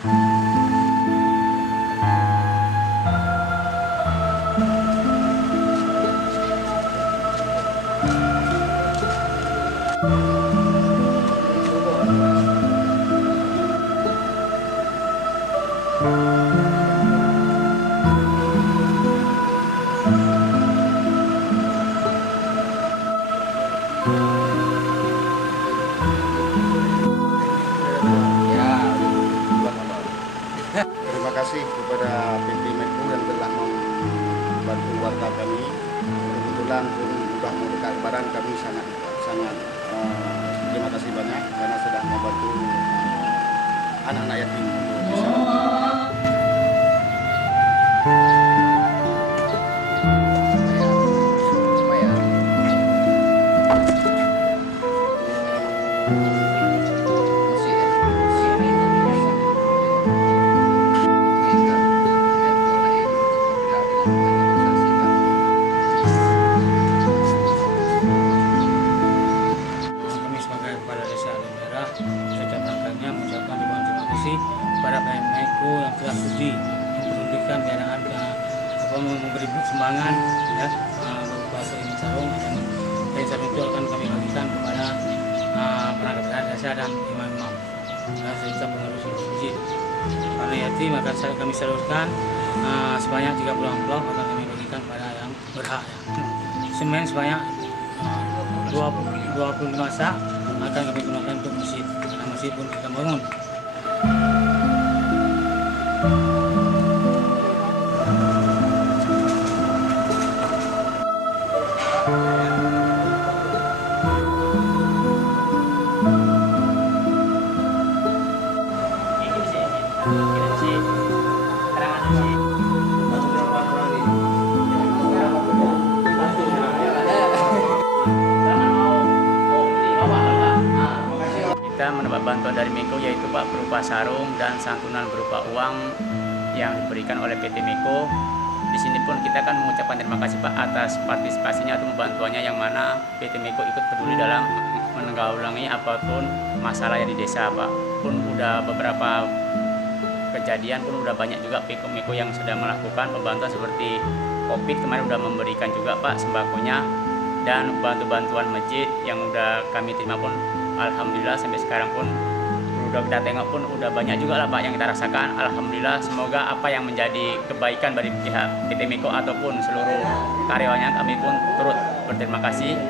Terima kasih kepada PT Meko yang telah membantu warga kami. Kebetulan pun sudah mau dekat Lebaran, kami sangat terima kasih banyak karena sudah membantu anak-anak yatim untuk bisa. Kepada Pak Meko yang telah sudi mempedulikan keadaan memberi sumbangan ya berupa kain sarung, dan kain sarung itu akan kami bagikan kepada perangkat desa dan imam-imam dan serta pengurus masjid. Karena yatim akan kami salurkan sebanyak 30 amplop akan kami bagikan kepada yang berhak. Semen sebanyak 25 sak akan kami gunakan untuk masjid. Karena masjid pun kita bangun. Kita mendapat bantuan dari Meko yaitu Pak berupa sarung dan santunan berupa uang yang diberikan oleh PT Meko. Di sini pun kita kan mengucapkan terima kasih Pak atas partisipasinya atau bantuannya, yang mana PT Meko ikut peduli dalam menanggulangi apapun masalah yang di desa Pak. Pun udah beberapa kejadian pun udah banyak juga Meko yang sudah melakukan pembantuan seperti COVID kemarin udah memberikan juga Pak sembakonya, dan bantuan masjid yang udah kami terima pun alhamdulillah sampai sekarang pun udah kita tengok pun udah banyak juga lah Pak yang kita rasakan. Alhamdulillah, semoga apa yang menjadi kebaikan dari pihak PT Meko ataupun seluruh karyawannya, kami pun turut berterima kasih.